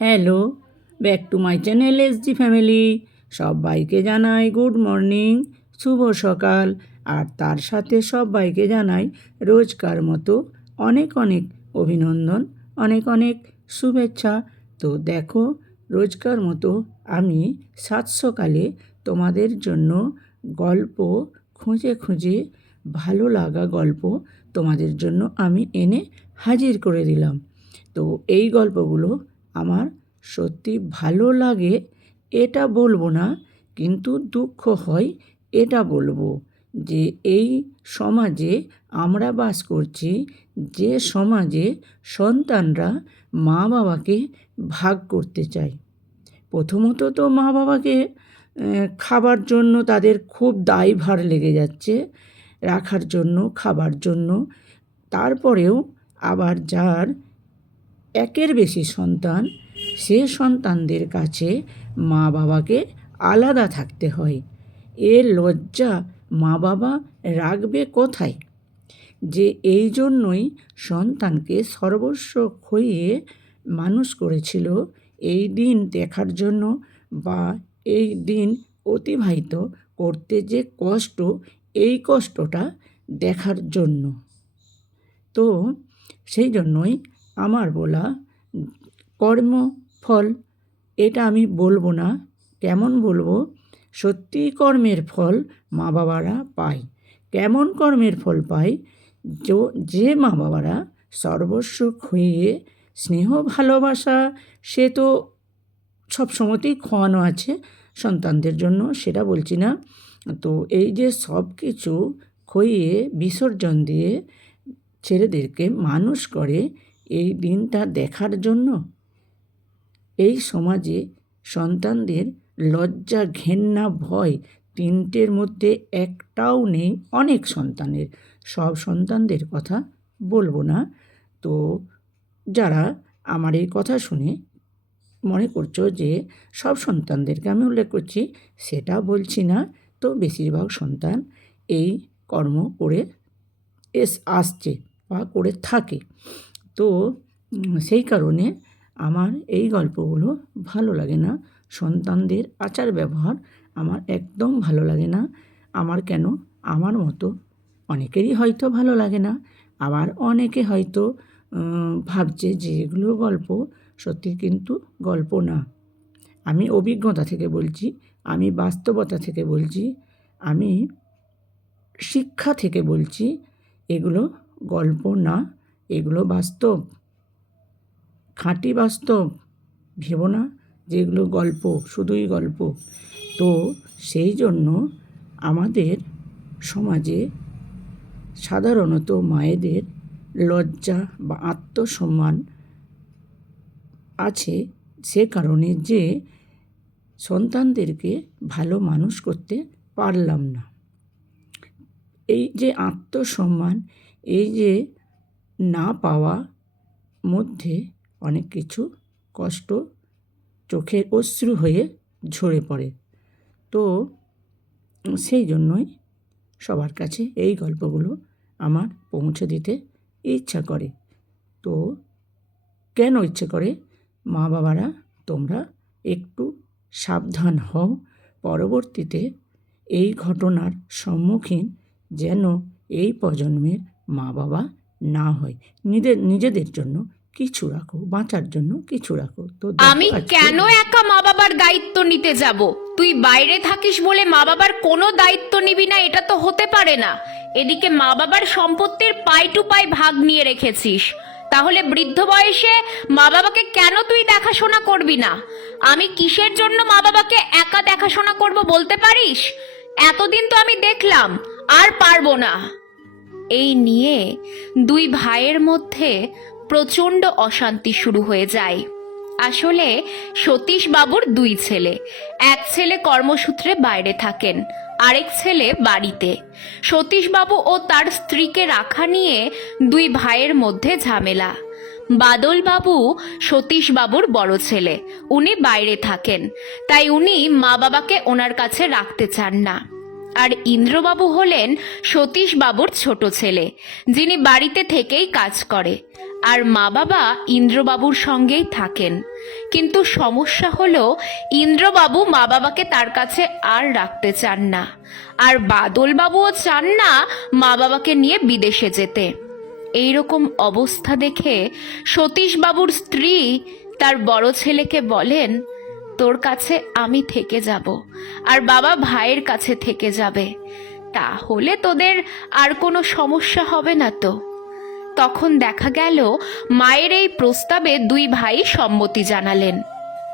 Hello back to my channel S G family সবাইকে জানাই good morning শুভ সকাল। আর তার সাথে সবাইকে জানাই রোজকার মতো অনেক অনেক অভিনন্দন, অনেক অনেক শুভেচ্ছা। তো দেখো, রোজকার মতো আমি সাত সকালে তোমাদের জন্য গল্প খুঁজে খুঁজে, ভালো লাগা গল্প তোমাদের জন্য আমি এনে হাজির করে দিলাম। তো এই গল্পগুলো আমার সত্যি ভালো লাগে, এটা বলব না, কিন্তু দুঃখ হয় এটা বলব যে এই সমাজে আমরা বাস করছি, যে সমাজে সন্তানরা মা বাবাকে ভাগ করতে চায়। প্রথমত তো মা বাবাকে খাবার জন্য তাদের খুব দায়ভার লেগে যাচ্ছে, রাখার জন্য, খাবার জন্য। তারপরেও আবার যার একের বেশি সন্তান, সে সন্তানদের কাছে মা বাবাকে আলাদা থাকতে হয়। এ লজ্জা মা বাবা রাখবে কোথায়? যে এই জন্যই সন্তানকে সর্বস্ব খইয়ে মানুষ করেছিল, এই দিন দেখার জন্য বা এই দিন অতিবাহিত করতে যে কষ্ট, এই কষ্টটা দেখার জন্য। তো সেই জন্যই আমার বলা, কর্ম, ফল, এটা আমি বলব না। কেমন বলব? সত্যি কর্মের ফল মা বাবারা পায়। কেমন কর্মের ফল পায়? যো- মা বাবারা সর্বস্ব খুইয়ে স্নেহ ভালোবাসা, সে তো সব সময়তেই খোয়ানো আছে সন্তানদের জন্য, সেটা বলছি না। তো এই যে সব কিছু খইয়ে বিসর্জন দিয়ে ছেলেদেরকে মানুষ করে এই দিনটা দেখার জন্য? এই সমাজে সন্তানদের লজ্জা, ঘেন্না, ভয় তিনটের মধ্যে একটাও নেই অনেক সন্তানের। সব সন্তানদের কথা বলব না। তো যারা আমার এই কথা শুনে মনে করছ যে সব সন্তানদেরকে আমি উল্লেখ করছি, সেটা বলছি না। তো বেশিরভাগ সন্তান এই কর্ম করে এস, আসছে বা করে থাকে। তো সেই কারণে আমার এই গল্পগুলো ভালো লাগে না। সন্তানদের আচার ব্যবহার আমার একদম ভালো লাগে না। আমার কেন? আমার মতো অনেকেরই হয়তো ভালো লাগে না, আবার অনেকে হয়তো ভাবছে যে এগুলো গল্প সত্যি কিন্তু গল্প না। আমি অভিজ্ঞতা থেকে বলছি, আমি বাস্তবতা থেকে বলছি, আমি শিক্ষা থেকে বলছি, এগুলো গল্প না। এগুলো বাস্তব। খাঁটি বাস্তব, ভেবো না যে এগুলো গল্প, শুধুই গল্প। তো সেই জন্য আমাদের সমাজে সাধারণত মায়েদের লজ্জা বা আত্মসম্মান আছে সে কারণে যে সন্তানদেরকে ভালো মানুষ করতে পারলাম না। এই যে আত্মসম্মান, এই যে না পাওয়া মধ্যে অনেক কিছু কষ্ট চোখের অশ্রু হয়ে ঝরে পড়ে। তো সেই জন্যই সবার কাছে এই গল্পগুলো আমার পৌঁছে দিতে ইচ্ছা করে। তো কেন ইচ্ছে করে? মা বাবারা, তোমরা একটু সাবধান হও। পরবর্তীতে এই ঘটনার সম্মুখীন যেন এই প্রজন্মের মা বাবা না হয়। নিজেদের নিজেদের জন্য কিছু রাখো বাঁচার জন্য কিছু রাখো। তো আমি কেন একা মা বাবার দায়িত্ব নিতে যাব? তুই বাইরে থাকিস বলে মা বাবার কোনো দায়িত্ব নিবি না এটা তো হতে পারে না। এদিকে মা বাবার সম্পত্তির পাই টু পাই ভাগ নিয়ে রেখেছিস। তাহলে বৃদ্ধ বয়সে মা বাবাকে কেন তুই দেখাশোনা করবি না? আমি কিসের জন্য মা বাবাকে একা দেখাশোনা করব বলতে পারিস? এতদিন তো আমি দেখলাম আর পারব না। এই নিয়ে দুই ভাইয়ের মধ্যে প্রচণ্ড অশান্তি শুরু হয়ে যায়। আসলে সতীশ বাবুর দুই ছেলে। এক ছেলে কর্মসূত্রে বাইরে থাকেন, আরেক ছেলে বাড়িতে। সতীশবাবু ও তার স্ত্রীকে রাখা নিয়ে দুই ভাইয়ের মধ্যে ঝামেলা। বাদল বাবু সতীশ বাবুর বড় ছেলে, উনি বাইরে থাকেন, তাই উনি মা বাবাকে ওনার কাছে রাখতে চান না। আর ইন্দ্রবাবু হলেন সতীশ বাবুর ছোট ছেলে, যিনি বাড়িতে থেকেই কাজ করে। আর মা বাবা ইন্দ্রবাবুর সঙ্গেই থাকেন। কিন্তু সমস্যা হলো, ইন্দ্রবাবু মা বাবাকে তার কাছে আর রাখতে চান না। আর বাদলবাবুও চান না মা বাবাকে নিয়ে বিদেশে যেতে। এইরকম অবস্থা দেখে সতীশবাবুর স্ত্রী তার বড় ছেলেকে বলেন তোর কাছে আমি থেকে যাব আর বাবা ভাইয়ের কাছে থেকে যাবে। তাহলে তোদের আর কোনো সমস্যা হবে না তো। তখন দেখা গেল মায়ের এই প্রস্তাবে দুই ভাই সম্মতি জানালেন।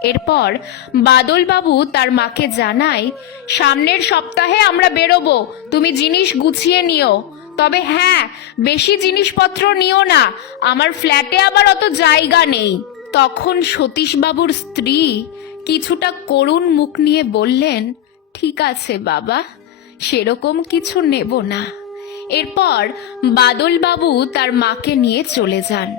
এরপর বাদলবাবু তার মাকে জানায়, সামনের সপ্তাহে আমরা বেরোবো, তুমি জিনিস গুছিয়ে নিও। তবে হ্যাঁ বেশি জিনিসপত্র নিও না, আমার ফ্ল্যাটে আবার অত জায়গা নেই। তখন সতীশবাবুর স্ত্রী কিছুটা করুণ মুখ নিয়ে বললেন, ঠিক আছে বাবা, সেরকম কিছু নেব না। এরপর বাদলবাবু তার মাকে নিয়ে চলে যান।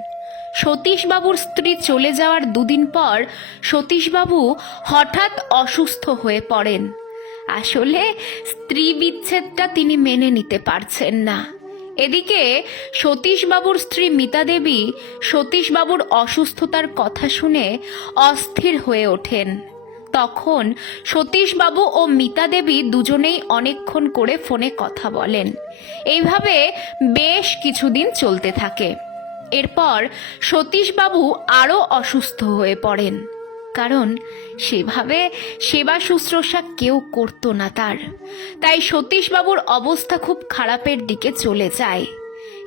সতীশবাবুর স্ত্রী চলে যাওয়ার দুদিন পর সতীশবাবু হঠাৎ অসুস্থ হয়ে পড়েন। আসলে স্ত্রী বিচ্ছেদটা তিনি মেনে নিতে পারছেন না। এদিকে সতীশবাবুর স্ত্রী মিতা দেবী সতীশবাবুর অসুস্থতার কথা শুনে অস্থির হয়ে ওঠেন। তখন সতীশবাবু ও মিতা দেবী দুজনেই অনেকক্ষণ করে ফোনে কথা বলেন। এইভাবে বেশ কিছুদিন চলতে থাকে। এরপর সতীশবাবু আরও অসুস্থ হয়ে পড়েন। কারণ সেভাবে সেবা শুশ্রূষা কেউ করতো না তার। তাই সতীশবাবুর অবস্থা খুব খারাপের দিকে চলে যায়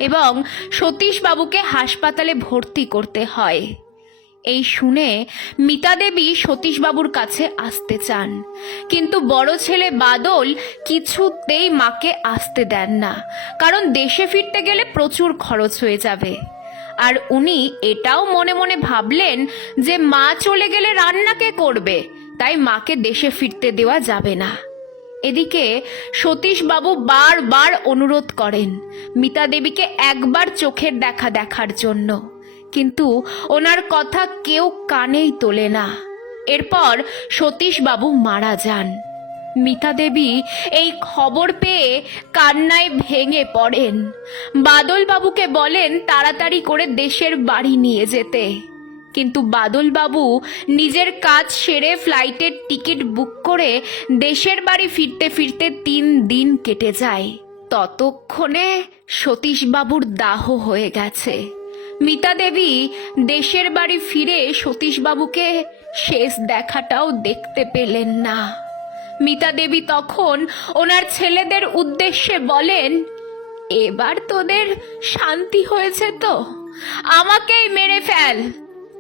এবং সতীশবাবুকে হাসপাতালে ভর্তি করতে হয়। এই শুনে মিতা দেবী সতীশবাবুর কাছে আসতে চান। কিন্তু বড় ছেলে বাদল কিছুতেই মাকে আসতে দেন না, কারণ দেশে ফিরতে গেলে প্রচুর খরচ হয়ে যাবে। আর উনি এটাও মনে মনে ভাবলেন যে মা চলে গেলে রান্না কে করবে? তাই মাকে দেশে ফিরতে দেওয়া যাবে না। এদিকে সতীশবাবু বারবার অনুরোধ করেন মিতা দেবীকে একবার চোখের দেখা দেখার জন্য। কিন্তু ওনার কথা কেউ কানেই তোলে না। এরপর সতীশবাবু মারা যান। মিতা দেবী এই খবর পেয়ে কান্নায় ভেঙে পড়েন। বাদলবাবুকে বলেন তাড়াতাড়ি করে দেশের বাড়ি নিয়ে যেতে। কিন্তু বাদলবাবু নিজের কাজ সেরে ফ্লাইটের টিকিট বুক করে দেশের বাড়ি ফিরতে ফিরতে তিন দিন কেটে যায়। ততক্ষণে সতীশবাবুর দাহ হয়ে গেছে। মিতা দেবী দেশের বাড়ি ফিরে সতীশবাবুকে শেষ দেখাটাও দেখতে পেলেন না। মিতা দেবী তখন ওনার ছেলেদের উদ্দেশ্যে বলেন, এবার তোদের শান্তি হয়েছে তো? আমাকেই মেরে ফেল।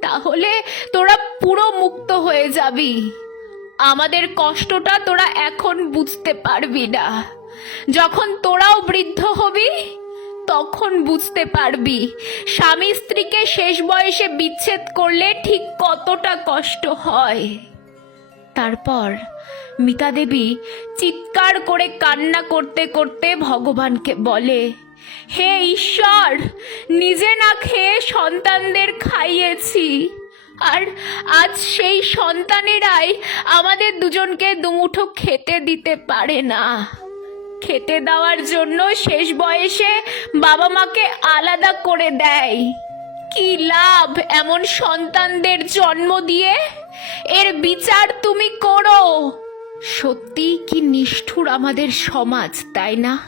তাহলে তোরা পুরো মুক্ত হয়ে যাবি। আমাদের কষ্টটা তোরা এখন বুঝতে পারবি না। যখন তোরাও বৃদ্ধ হবি, তখন বুঝতে পারবি স্বামী স্ত্রীকে শেষ বয়সে বিচ্ছেদ করলে ঠিক কতটা কষ্ট হয়। তারপর মিতা দেবী চিৎকার করে কান্না করতে করতে ভগবানকে বলে, হে ঈশ্বর, নিজে না খেয়ে সন্তানদের খাইয়েছি। আর আজ সেই সন্তানেরাই আমাদের দুজনকে দুমুঠো খেতে দিতে পারে না। খেতে দেওয়ার জন্য শেষ বয়সে বাবা মাকে আলাদা করে দেয়। কি লাভ এমন সন্তানদের জন্ম দিয়ে? এর বিচার তুমি করো। সত্যি কি নিষ্ঠুর আমাদের সমাজ, তাই না?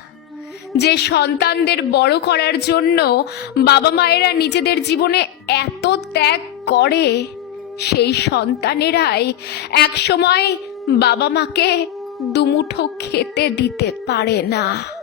যে সন্তানদের বড় করার জন্য বাবা মায়েরা নিজেদের জীবনে এত ত্যাগ করে, সেই সন্তানেরাই একসময় বাবা মাকে দুমুঠো খেতে দিতে পারে না।